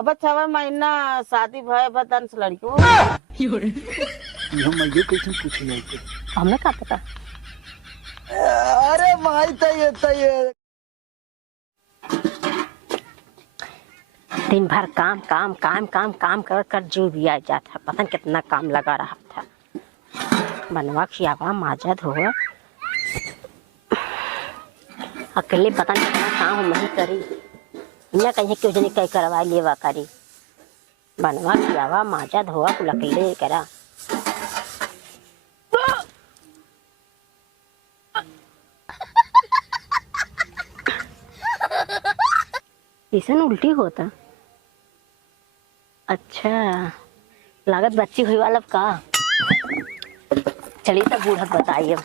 अब 6 महीना शादी भय बदन से लड़की हम ये कैसे पूछ ले हमें का पता। अरे भाई तय दिन भर काम काम काम काम काम कर कर जो भी आ जाता है, पता नहीं कितना काम लगा रहा था। बनवा खियावा माजा धोआ, अकेले पता नहीं कितना काम नहीं करी, न कहीं क्यों जनी कहीं करवा लेवा करी। बनवा खियावा माजा धोआ कुल अकेले करा। ऐसा उल्टी होता। अच्छा लागत बच्ची हुई वाला का। चलिए तब बूढ़ा बताइए।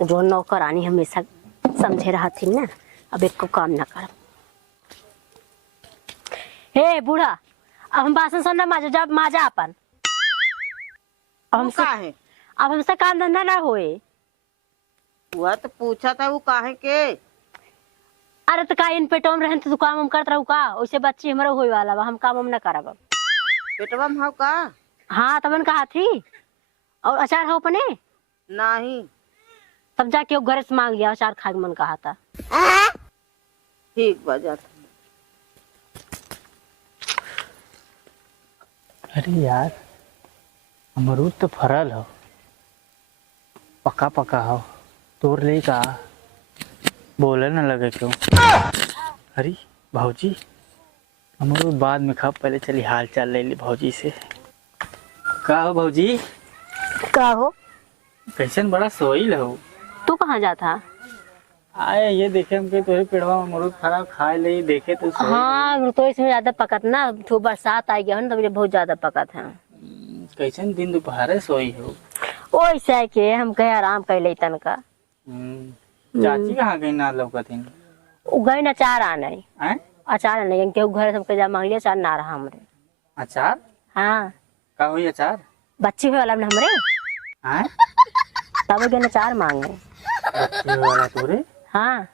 जो नौकरानी हमेशा समझे रहा थी ना, अब एक को काम ना कर। हे बूढ़ा, अब हम बासन सुनना माजा जब माजा अपन अब हमसे काम धंधा ना होए। वह तो पूछा था वो काहे के। अरे तो का इन पेटों में रहन तो काम हम करत रहू का। वैसे बच्ची हमारा होई वाला बा, हम काम हम ना करब। पेटवा में हो का? हाँ तबन कहा थी। और अचार हो अपने नहीं। तब जाके वो घर से मांग लिया अचार खा के मन कहा था। ठीक बजा था। अरे यार अमरूद तो फरल हो, पका पका हो, तोड़ ले का बोले न लगे क्यों। अरे भाऊजी अमरूद बाद में खाओ, पहले चली हाल चाल ले ली भाऊजी से। का हो भाऊजी? का हो? कैसन बड़ा सोइल हो। तू कहाँ जाता? आए ये देखे हमके तोरे पेड़वा में अमरूद फरा खाए ले देखे तो सोइल। हाँ तो इसमें ज्यादा पकत ना, तो बरसात आ गया ना, तो बहुत ज्यादा पकत है। कैसन दिन दोपहर सोई हो। ओइसे के हम कहे आराम कर ले तन का। चाची कहाँ गई ना लौकथिन? गई ना चार आने हैं? अचार नहीं केहू घर सबके जा मांग लिया, अचार ना रहा हमरे। अचार? हाँ का हुई अचार? बच्ची हुई वाला हमरे हैं? तब गए चार मांगे। बच्ची वाला तोरे? हाँ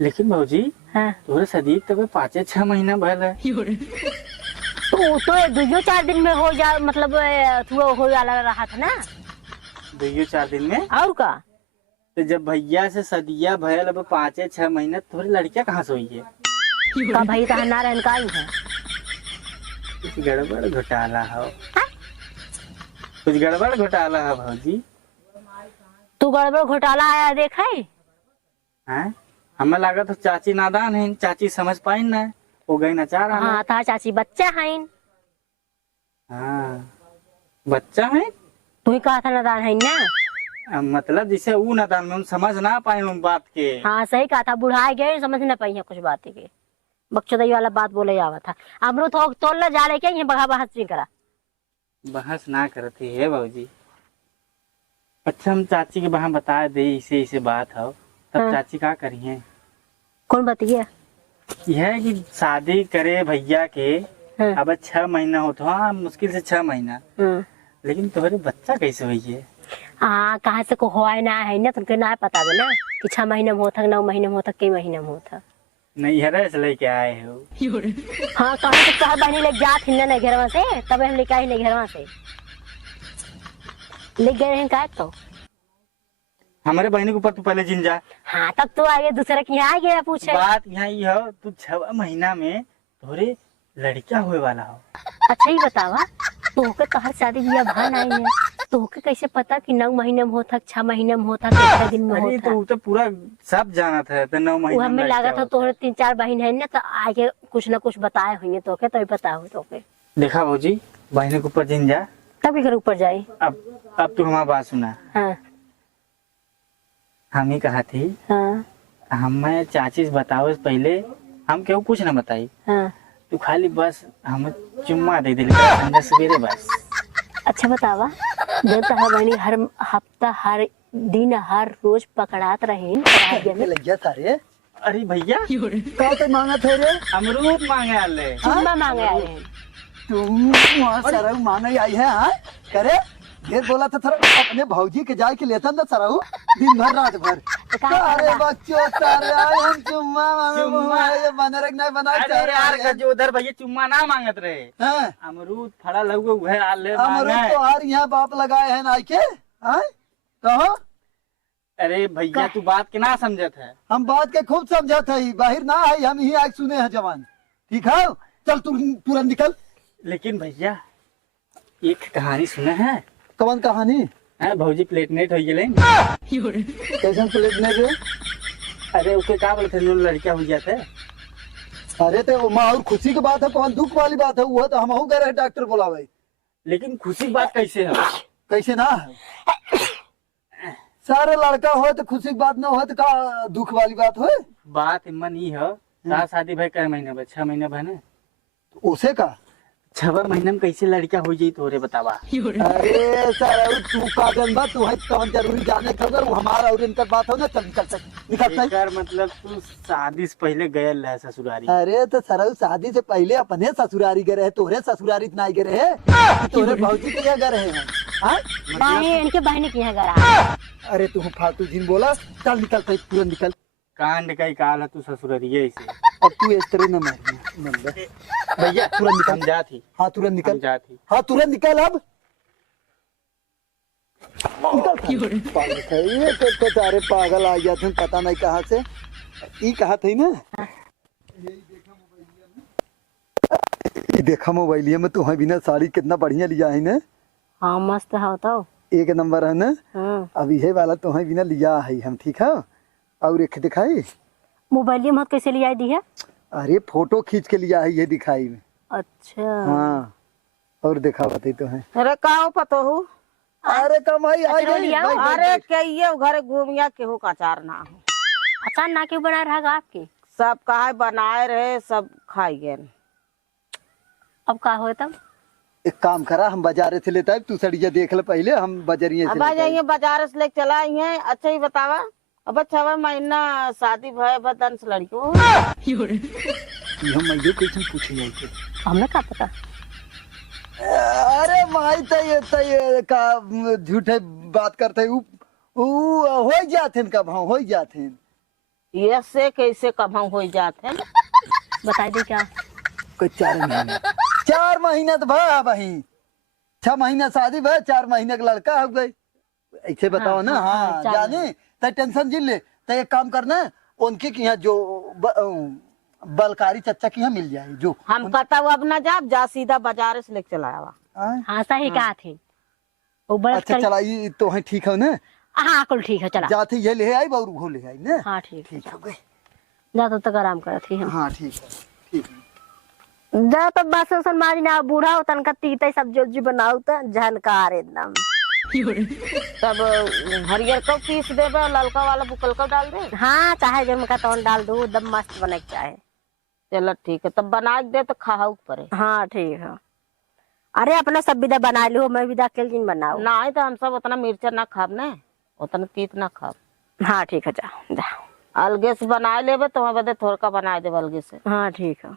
लेकिन भाऊजी हाँ तोरे सदीक तब 5-6 महीना भल है। तो 2-4 दिन में हो जा, मतलब हो वाला रहा था ना। 2-4 दिन में? और का तो जब भैया से सदिया भयल अब 5-6 महीना थोड़ी लड़कियां कहाँ सोई है? का भाई कहा ना रहन का ही है। कुछ गड़बड़ घोटाला हो। कुछ गड़बड़ घोटाला है भाऊजी। तू गड़बड़ घोटाला आया देखा हैं? हमें लगा तो चाची नादान है, चाची समझ पाई ना, वो गई नचार। हाँ था चाची बच्चा है। हाँ बच्चा है। तू ही कहा था नादान है ना, मतलब जिसे वो नादान में हम समझ ना पाए उन बात के। हाँ सही कहा था, बुढ़ाए गए समझ ना पाई है कुछ बात के। बक्चोदई वाला बात बोले आवा था। अमरूद हो तोड़ जा रहे क्या ये बगा बहस नहीं करा। बहस ना करती है भाजी। अच्छा हम चाची के वहाँ बता दे इसे इसे बात हो, तब हाँ। चाची क्या करी है? कौन बताइए? यह है कि शादी करे भैया के। हाँ। अब 6 महीना हो तो, हाँ मुश्किल से 6 महीना, लेकिन तुम्हारे बच्चा कैसे हुई है? हाँ कहाँ से को हुआ ना है ना, तुमको ना पता है ना कि 6 महीने में होता 9 महीने में होता कई महीने में होता। नहीं हरे से लेके आए हो? हाँ कहाँ से कहा बहनी लेके जात हिन्ना नहीं घरवा से, तब हम लेके आए नहीं घरवा से ले गए हैं का तो। हमारे बहनी के ऊपर तू पहले जिन जा। हाँ तब तो आगे दूसरे के यहाँ आ गया पूछे। बात यहाँ ये हो, तू 6 महीना में थोड़े लड़कियां हुए वाला हो। अच्छा ही बतावा, तोहके तोहर शादी बियाह भान आई है, तोहके कैसे पता कि 9 महीने में होता 6 महीने में होता कितना दिन में अरे होता? तो वो पूरा सब जाना था, तो 9 वो महीने हमें में लगा क्या था होता? तोहरे 3-4 बहन है ना, तो आगे कुछ न कुछ बताए हुई तोके, तभी पता हो तोके। देखा भाजी बहनी के ऊपर जिन जा। तभी घर ऊपर जाए। अब तू हमारी बात सुना। हाँ हम ही कहा थी, हाँ हमें चाची से बताओ से पहले हम क्यों कुछ ना बताई। हाँ। तू खाली बस हमें चुम्मा दे दे संजय सवेरे बस। अच्छा बतावा, जो तोहर बहनी हर हफ्ता हर दिन हर रोज पकड़ात रहे लग गया सारे। अरे भैया का तो मांगा थे रे? अमरूद मांगे आले। चुम्मा मांगे आए हैं। तुम वहाँ सरहू मांगे आई है? हाँ करे ढेर बोला था थोड़ा अपने भौजी के जाए के लेता ना सरहू दिन भर रात भर। तो कहा अरे बच्चों सारे आए हम चुम्मा चुम्मा। ये बनरक नहीं बना अरे यार गजो उधर भैया चुम्मा ना मांगत रहे। हैं अमरूद फड़ा लगो वह आले अमरूद मांगे। तो हर यहाँ बाप लगाए हैं नाई के हैं कहो अरे भैया तू बात के ना समझत है। हम बात के खूब समझा था बाहर ना है हम ही आज सुने हैं जवान ठीक है चल तू तुरंत निकल। लेकिन भैया एक कहानी सुने हैं। कौन कहानी भौजी प्लेटनेट हो गए। कैसन प्लेट में गए अरे ओके का बोलते हैं लड़कियां हो जाते। अरे तो माँ और खुशी की बात है कौन दुख वाली बात है वो तो हम गए रहे डॉक्टर बोला भाई लेकिन खुशी की बात कैसे है? कैसे ना है सारे लड़का हो तो खुशी की बात ना हो तो का दुख वाली बात हो बात इमन ही है का शादी भाई कै महीने में 6 महीने बने उसे का 6 महीने में कैसे लड़कियां हो जाई तोरे बतावा। अरे सर तू का जनबा तू है कौन जरूरी जाने खबर हमारा और इनका बात हो ना चल निकल सक निकल सक। एकर मतलब तू शादी से पहले गयल है ससुरारी। अरे तो सरल शादी से पहले अपने ससुरारी गए रहे तोरे ससुरारी नहीं गए रहे तोरे भौजी के यहाँ गए रहे हैं हाँ? बहने इनके बहने की है घर। अरे तू फालतू जिन बोला चल निकल तुरंत निकल। कांड का ही काल है तू ससुरारी से। अब तू इस तरह न मार भैया तुरंत निकल। हम जाती हाँ तुरंत हम निकल जाती। हाँ तुरंत निकल अब निकल ये तो सारे पागल आ गया थे पता नहीं कहाँ से ये कहा थी ना ये देखा मोबाइलिया में तुम्हें बिना साड़ी कितना बढ़िया लिया है ना। हाँ मस्त है तो एक नंबर है ना। अब ये वाला तुम्हें बिना लिया है हम ठीक है और एक दिखाई मोबाइल में कैसे ले आई दी है। अरे फोटो खींच के लिया है ये दिखाई में। अच्छा हाँ और दिखा बताई तुम्हें। अरे का पतो हूँ अरे कमाई आ अचरो गई लिया? भाई, भाई, अरे कहिए घर घूमिया केहू का अचार ना हो अचार ना क्यों बना रहा आपके। सब कहा बनाए रहे सब खाई गए। अब का हो तब एक काम करा हम बाजारे से लेता है तू सड़िया देख ले पहले हम बाजारिया से अब आ लेता है। जाइए बाजार से लेके चला आई है। अच्छा ही बतावा अब 6 महीना शादी भय बदन से लड़कियों ये हम मैं कैसे पूछ लिया थे। हमें क्या पता। अरे माई तो ये का झूठे बात करते उ हो जाते का भाव हो जाते ये से कैसे कमाऊ हो जाते हैं। बता दे क्या। कोई 4 महीने तो भा भाई 6 महीना शादी भा 4 महीने का लड़का हो गई ऐसे बताओ ना। हाँ जाने तो टेंशन जिल ले तो एक काम करना उनके के यहाँ जो बलकारी चच्चा के यहाँ मिल जाए जो हम कहता हूँ अब ना जा सीधा बाजार से लेके चला आवा। हाँ सही कहा थे वो बड़ा अच्छा चला ये तो है ठीक है ना। हाँ कुल ठीक है चला जाते ये ले आई और वो ले आई ना। हाँ ठीक है ठीक हो गए। जा तब तक आराम कर थी हम। हाँ ठीक है ठीक है। जा तब बस उसन मारी ना बूढ़ा हो तनका तीते सब्जी उब्जी बनाऊ तो झनकार एकदम। तब हरियर को पीस देबे ललका वाला बुकल को डाल दे। हाँ चाहे जम का तौन डाल दो एकदम मस्त बने के चाहे। चलो ठीक है तब बना के दे तो खाऊ पड़े। हाँ ठीक है। अरे अपना सब विदा बना लो मैं विदा के दिन बनाऊ। ना तो हम सब उतना मिर्चा ना खाब ने उतना तीत ना खाब। हाँ ठीक है जा जा। अलगे से बना लेबे तो बदे थोड़ा बना दे अलगे से। हाँ ठीक है।